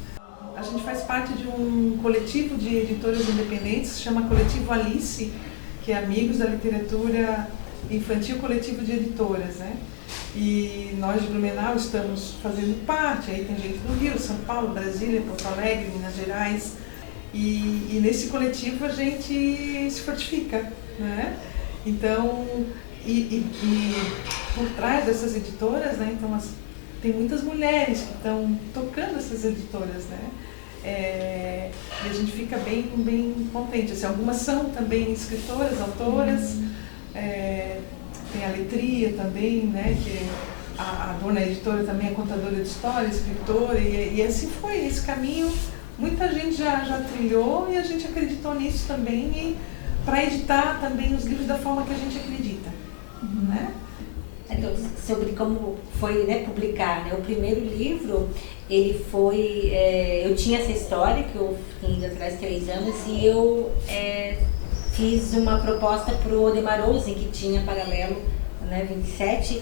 A gente faz parte de um coletivo de editoras independentes, se chama Coletivo Alice, que é Amigos da Literatura Infantil, coletivo de editoras, né? E nós de Blumenau estamos fazendo parte, aí tem gente do Rio, São Paulo, Brasília, Porto Alegre, Minas Gerais. E nesse coletivo a gente se fortifica, né? Então, por trás dessas editoras, né? Então, tem muitas mulheres que estão tocando essas editoras, né? E a gente fica bem contente. Assim, algumas são também escritoras, autoras, tem a Letria também, né, que a dona editora também é contadora de história, escritora, e assim foi esse caminho. Muita gente já trilhou e a gente acreditou nisso também, para editar também os livros da forma que a gente acredita, né? Então, sobre como foi, né, publicar, né? O primeiro livro, ele foi, eu tinha essa história que eu fiz atrás 3 anos e eu fiz uma proposta para o Odemar Ozen, que tinha Paralelo, né, 27,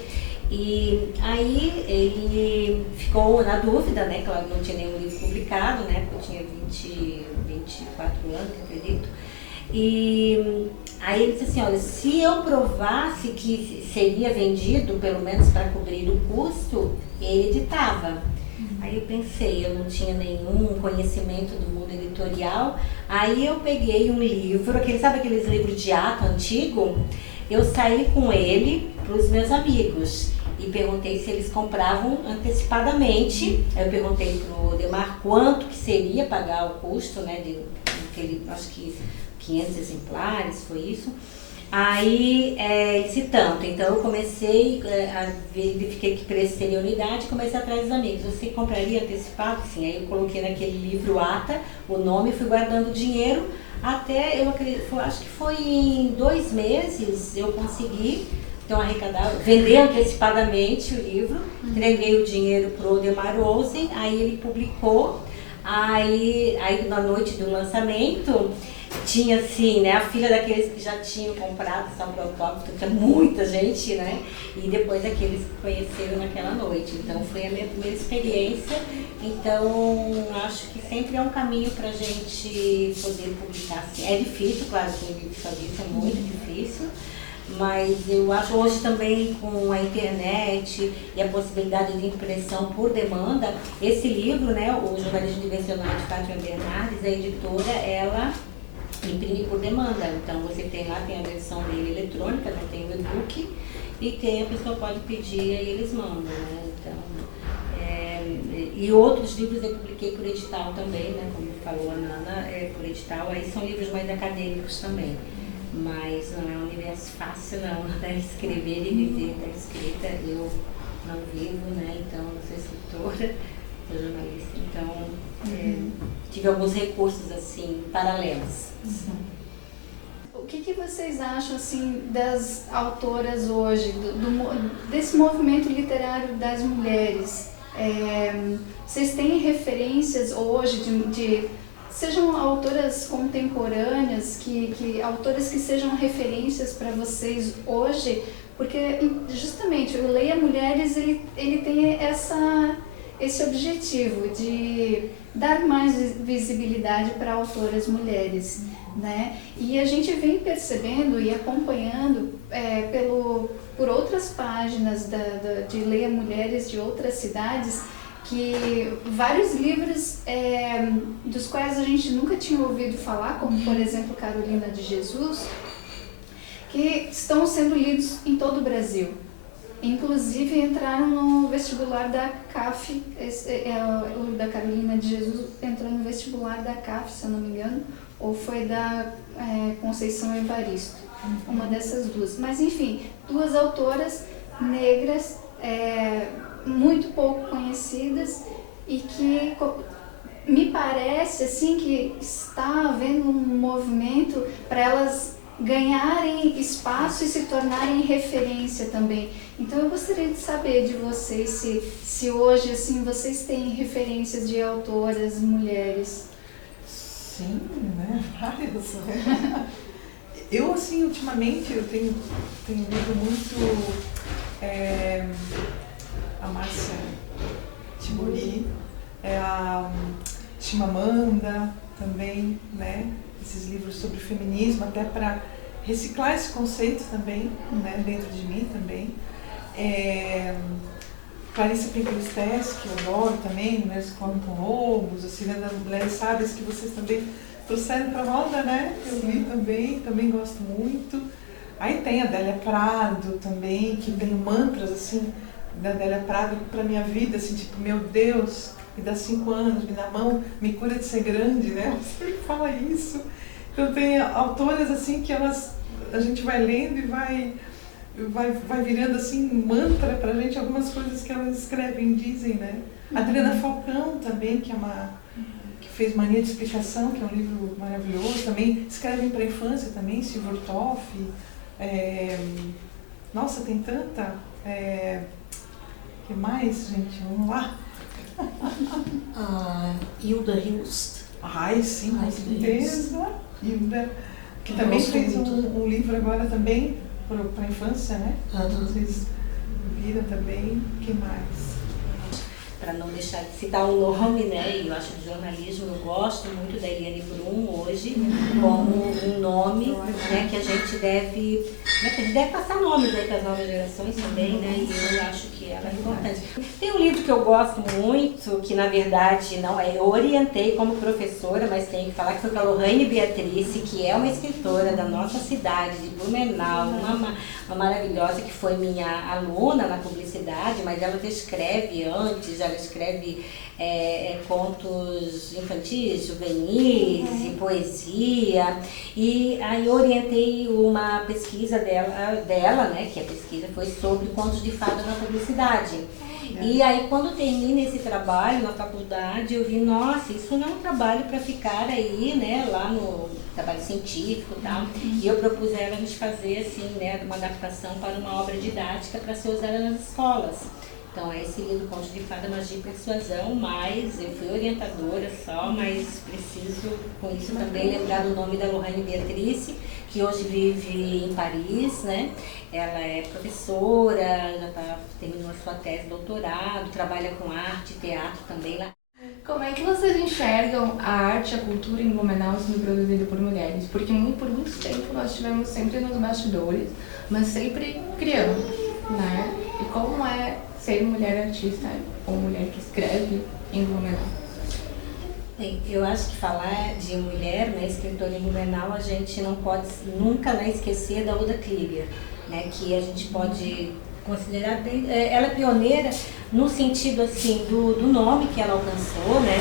e aí ele ficou na dúvida, né, claro, não tinha nenhum livro publicado, né, porque eu tinha 24 anos, acredito. E aí ele disse assim, olha, se eu provasse que seria vendido, pelo menos para cobrir o custo, ele editava. Aí eu pensei, eu não tinha nenhum conhecimento do mundo editorial, aí eu peguei um livro, sabe aqueles livros de ato antigo? Eu saí com ele para os meus amigos e perguntei se eles compravam antecipadamente. Eu perguntei para o Odemar quanto que seria pagar o custo, né, acho que 500 exemplares, foi isso. Aí, esse tanto. Então, eu comecei a verifiquei que preço seria unidade e comecei atrás dos amigos. Você compraria antecipado? Sim. Aí eu coloquei naquele livro ata o nome, fui guardando dinheiro até, eu acredito, acho que foi em 2 meses eu consegui, então, vender antecipadamente o livro, entreguei o dinheiro para o Odemar Ozen, aí ele publicou, aí na noite do lançamento, tinha assim, né, a fila daqueles que já tinham comprado São Procópio, tinha muita gente, né, e depois aqueles que conheceram naquela noite. Então foi a minha primeira experiência, então acho que sempre é um caminho pra gente poder publicar assim. É difícil, claro, que o livro só disso é muito difícil, mas eu acho hoje também com a internet e a possibilidade de impressão por demanda, esse livro, né, o Jornalismo Diversional de Fátima Bernardes, a editora, ela imprimir por demanda. Então você tem lá, tem a versão dele eletrônica, né? Tem o e-book e a pessoa pode pedir e eles mandam, né? Então, e outros livros eu publiquei por edital também, né? Como falou a Nana, por edital, aí são livros mais acadêmicos também. Mas não é um universo fácil não, né? Escrever e viver da escrita, eu não vivo, né? Então eu sou escritora, sou jornalista, então tive alguns recursos assim, paralelos. O que vocês acham assim das autoras hoje, desse movimento literário das mulheres? Vocês têm referências hoje sejam autoras contemporâneas, autoras que sejam referências para vocês hoje? Porque justamente o Leia Mulheres ele tem esse objetivo de dar mais visibilidade para autoras mulheres, né? E a gente vem percebendo e acompanhando por outras páginas de Leia Mulheres de outras cidades, que vários livros dos quais a gente nunca tinha ouvido falar, como por exemplo Carolina de Jesus, que estão sendo lidos em todo o Brasil. Inclusive entraram no vestibular da CAF, o da Carolina de Jesus entrou no vestibular da CAF, se eu não me engano, ou foi da Conceição Evaristo, uma dessas duas. Mas enfim, duas autoras negras, muito pouco conhecidas e que me parece assim que está havendo um movimento para elas ganharem espaço e se tornarem referência também. Então eu gostaria de saber de vocês se hoje assim vocês têm referências de autoras mulheres. Sim, né? Várias. Eu assim, ultimamente, eu tenho lido muito a Márcia Tiburi, a Chimamanda também, né? Esses livros sobre feminismo, até para reciclar esse conceito também, né? Dentro de mim também. Clarissa Pinkola Estés, que eu adoro também, Mulheres que Comem com Lobos, a Ciranda Mulheres Sábias, que vocês também trouxeram para a roda, né? Eu li também gosto muito. Aí tem a Adélia Prado também, que tem mantras assim, da Adélia Prado para minha vida, assim, tipo, meu Deus, me dá 5 anos, me dá a mão, me cura de ser grande, né? Você fala isso. Então tem autoras assim que a gente vai lendo e vai virando assim mantra pra gente algumas coisas que elas escrevem, dizem, né? Adriana Falcão também, que fez Mania de Explicação, que é um livro maravilhoso, também escrevem para a infância também, Silvio Toff, nossa, tem tanta, que mais, gente? Vamos lá. Hilda Hilst. Ai, sim, com certeza. Hilda, que também fez um livro agora também para a infância, né? Vocês viram também. O que mais? Para não deixar de citar um nome, né? Eu acho que jornalismo, eu gosto muito da Eliane Brum hoje, como um nome, né? Que a gente deve passar nomes aí para as novas gerações também, né? E eu acho que ela é importante. Tem um livro que eu gosto muito, que na verdade não eu orientei como professora, mas tenho que falar que foi com a Lohane Beatrice, que é uma escritora da nossa cidade, de Blumenau, uma maravilhosa, que foi minha aluna na publicidade, mas ela já escreve antes, ela escreve contos infantis, juvenis e poesia, e aí eu orientei uma pesquisa dela, né, que a pesquisa foi sobre contos de fada na publicidade. E aí quando termina esse trabalho na faculdade, eu vi, nossa, isso não é um trabalho para ficar aí, né, lá no trabalho científico e tal, e eu propus a ela a gente fazer assim, né, uma adaptação para uma obra didática para ser usada nas escolas. Então, esse livro Contos de Fada, Magia e Persuasão, mas eu fui orientadora só, mas preciso, com isso, também lembrar do nome da Lohane Beatrice, que hoje vive em Paris, né? Ela é professora, terminou a sua tese de doutorado, trabalha com arte, teatro também lá. Como é que vocês enxergam a arte, a cultura em Blumenau sendo produzida por mulheres? Porque por muito tempo nós estivemos sempre nos bastidores, mas sempre criando, né? E como é ser mulher artista ou mulher que escreve em Blumenau? Bem, eu acho que falar de mulher, né, escritora em Blumenau, a gente não pode nunca, né, esquecer da Uda Kliger, né, que a gente pode considerar ela é pioneira no sentido assim do nome que ela alcançou, né?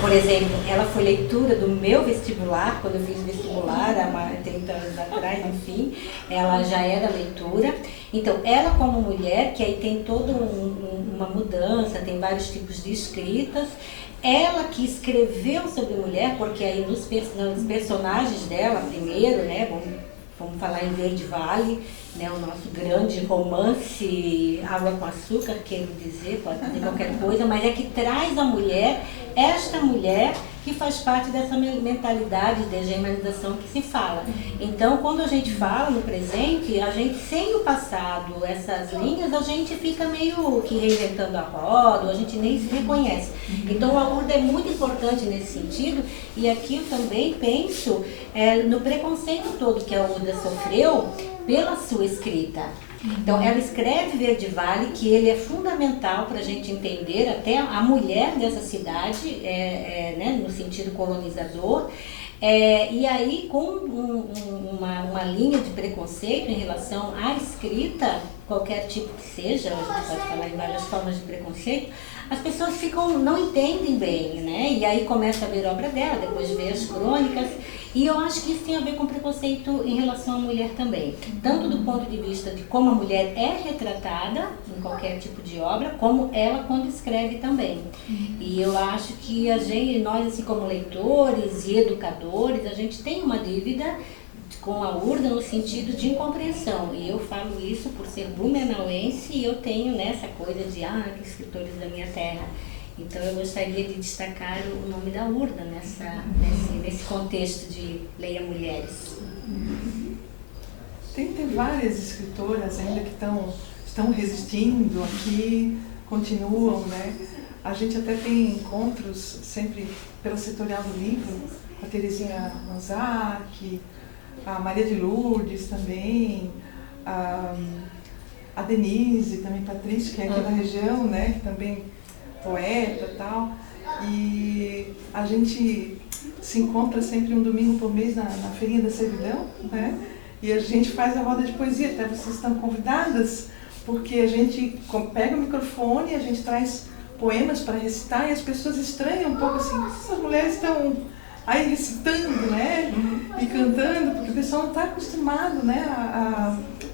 Por exemplo, ela foi leitura do meu vestibular, quando eu fiz vestibular há 30 anos atrás, enfim, ela já era leitura. Então, ela como mulher, que aí tem toda uma mudança, tem vários tipos de escritas, ela que escreveu sobre mulher, porque aí nos personagens dela, primeiro, né, vamos falar em Verde Vale, né, o nosso grande romance Água com Açúcar, quero dizer, pode dizer qualquer coisa, mas é que traz a mulher, esta mulher que faz parte dessa mentalidade de hegemonização que se fala. Então, quando a gente fala no presente, a gente, sem o passado, essas linhas, a gente fica meio que reinventando a roda, a gente nem se reconhece. Então, a Urda é muito importante nesse sentido, e aqui eu também penso no preconceito todo que a Urda sofreu pela sua escrita. Então, ela escreve Verde Vale, que ele é fundamental para a gente entender até a mulher dessa cidade, né, no sentido colonizador, e aí com uma linha de preconceito em relação à escrita, qualquer tipo que seja, a gente pode falar em várias formas de preconceito, as pessoas não entendem bem, né? E aí começa a ver a obra dela, depois vê as crônicas, e eu acho que isso tem a ver com preconceito em relação à mulher também. Tanto do ponto de vista de como a mulher é retratada em qualquer tipo de obra, como ela quando escreve também. E eu acho que nós, assim como leitores e educadores, a gente tem uma dívida com a Urda no sentido de incompreensão. E eu falo isso por ser blumenauense e eu tenho nessa coisa de escritores da minha terra. Então eu gostaria de destacar o nome da Urda nesse contexto de Leia Mulheres. Tem várias escritoras ainda que estão resistindo aqui, continuam, né? A gente até tem encontros sempre pela Setorial do Livro, a Terezinha Manzac, a Maria de Lourdes também, a Denise, também Patrícia, que é aqui da região, né, que também poeta e tal. E a gente se encontra sempre um domingo por mês na Feirinha da Servidão, né, e a gente faz a roda de poesia, até vocês estão convidadas, porque a gente pega o microfone, a gente traz poemas para recitar e as pessoas estranham um pouco assim, essas mulheres estão aí recitando, né, e cantando, porque o pessoal não está acostumado, né,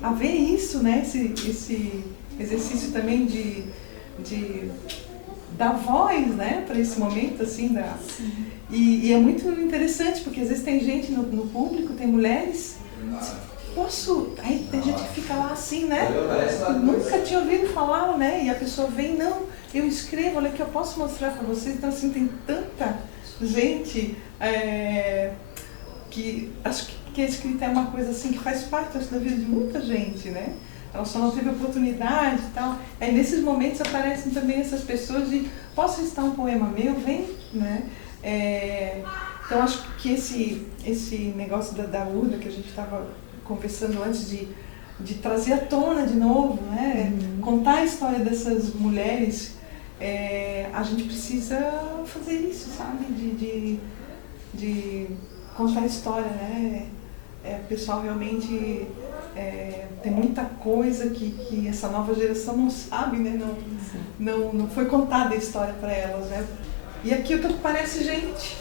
a ver isso, né, esse exercício também de dar voz, né, para esse momento, assim, e é muito interessante, porque às vezes tem gente no público, tem mulheres, aí tem gente que fica lá assim, né, nunca tinha ouvido falar, né, e a pessoa vem, não, eu escrevo, olha que eu posso mostrar para vocês, então assim, tem tanta gente que acho que a escrita é uma coisa assim que faz parte da vida de muita gente, né? Ela só não teve oportunidade e tal. Aí nesses momentos aparecem também essas pessoas de posso recitar um poema meu, vem, né? Então acho que esse negócio da Urda que a gente estava conversando antes de trazer à tona de novo, né? Contar a história dessas mulheres, a gente precisa fazer isso, sabe? De contar a história, né? O pessoal realmente tem muita coisa que essa nova geração não sabe, né? Não foi contada a história para elas, né? E aqui o que parece gente.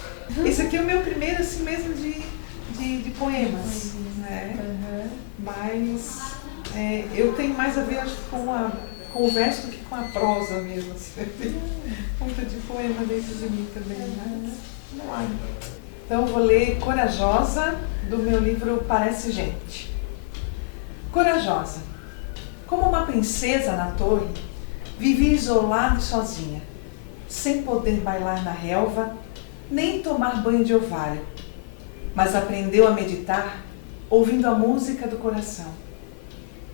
Esse aqui é o meu primeiro, assim mesmo, de poemas, né? Mas eu tenho mais a ver, acho, com o verso do que com a prosa mesmo, assim. Muito de poema dentro de mim também, né? Então eu vou ler Corajosa, do meu livro Parece Gente. Corajosa. Como uma princesa na torre, vivia isolada e sozinha, sem poder bailar na relva, nem tomar banho de orvalho, mas aprendeu a meditar, ouvindo a música do coração.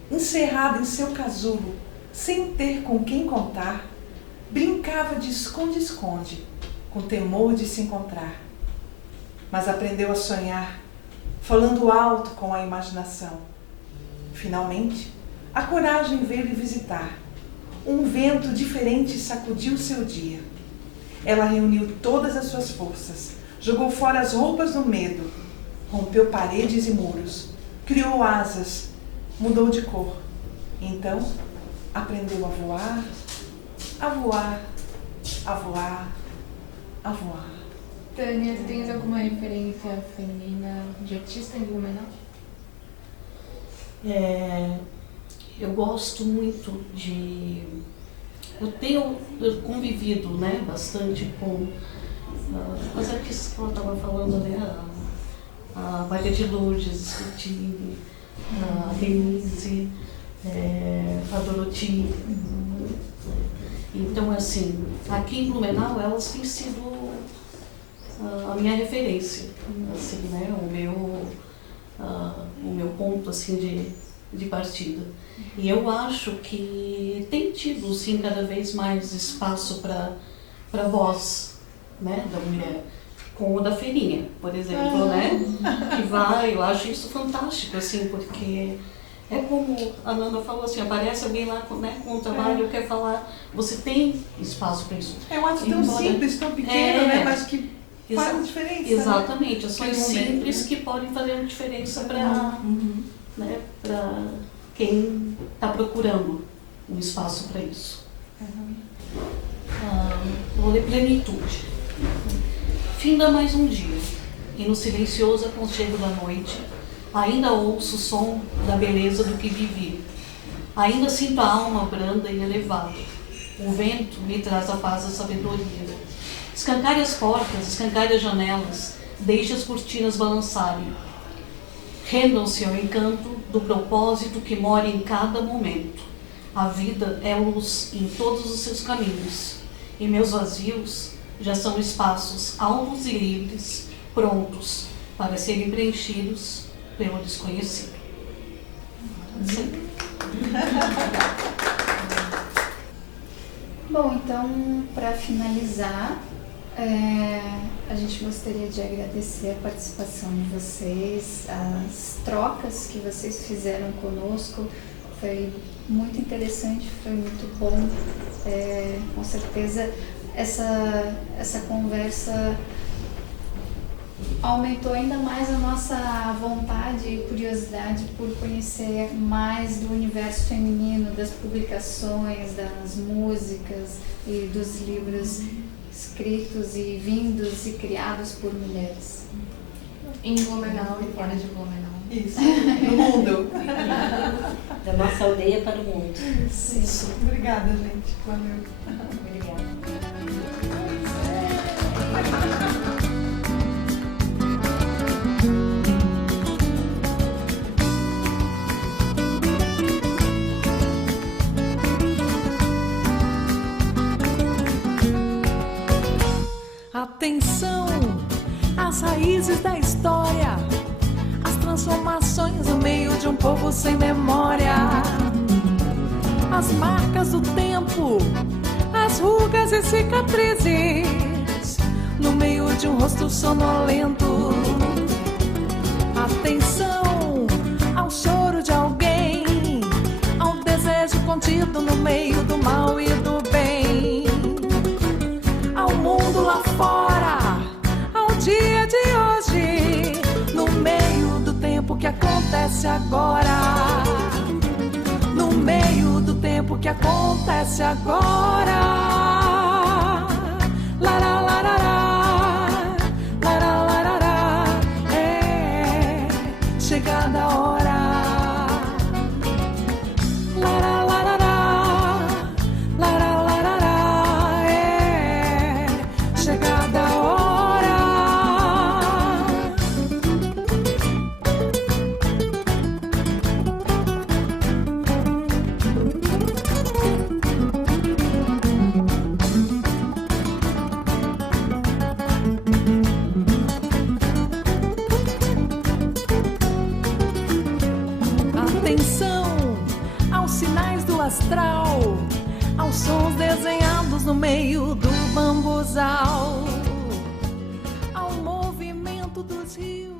Encerrada em seu casulo, sem ter com quem contar, brincava de esconde-esconde, com temor de se encontrar. Mas aprendeu a sonhar, falando alto com a imaginação. Finalmente, a coragem veio lhe visitar. Um vento diferente sacudiu seu dia. Ela reuniu todas as suas forças, jogou fora as roupas do medo, rompeu paredes e muros, criou asas, mudou de cor. Então, aprendeu a voar, a voar, a voar, a voar. Tânia, você tem alguma referência feminina de artista em Blumenau? Eu gosto muito de... Eu tenho convivido, né, bastante com as artistas que ela estava falando, né? A Maria de Lourdes, Scutini, a Denise, a Dorothy. Então, assim, aqui em Blumenau, elas têm sido a minha referência, assim, né? O meu ponto, assim, de partida. E eu acho que tem tido, sim, cada vez mais espaço para a voz, né, da mulher. Com o da Feirinha, por exemplo, né? Que vai, eu acho isso fantástico, assim, porque é como a Nanda falou, assim, aparece alguém lá com um trabalho, quer falar, você tem espaço para isso. É um ato tão simples, tão pequeno, né? Mas que faz diferença. Exatamente, né? ações simples que podem fazer uma diferença para né, para quem está procurando um espaço para isso. Vou ler Plenitude. Finda mais um dia, e no silencioso aconchego da noite, ainda ouço o som da beleza do que vivi. Ainda sinto a alma branda e elevada. O vento me traz a paz da sabedoria. Escancare as portas, escancare as janelas, deixe as cortinas balançarem. Rendam-se ao encanto do propósito que mora em cada momento. A vida é luz em todos os seus caminhos, e meus vazios já são espaços altos e livres, prontos para serem preenchidos pelo desconhecido. Sim. Bom, então, para finalizar, a gente gostaria de agradecer a participação de vocês, as trocas que vocês fizeram conosco. Foi muito interessante, foi muito bom. Com certeza essa conversa aumentou ainda mais a nossa vontade e curiosidade por conhecer mais do universo feminino, das publicações, das músicas e dos livros escritos e vindos e criados por mulheres. Em Blumenau e fora de Blumenau. Isso, no mundo. Da nossa aldeia para o mundo. Sim. Isso. Obrigada, gente. Valeu. Obrigada. Atenção, as raízes da história, as transformações no meio de um povo sem memória, as marcas do tempo, as rugas e cicatrizes no meio de um rosto sonolento. Atenção ao choro de alguém, ao desejo contido no meio do mal e do bem, ao mundo lá fora, ao dia de hoje, no meio do tempo que acontece agora, no meio do tempo que acontece agora. Lara, lara, lara, lara, lara, é chegada a hora. Lara, lara, lara, lara, lara, é chegada a hora. Atenção aos sinais do astral, aos sons desenhados no meio do bambuzal, ao movimento dos rios.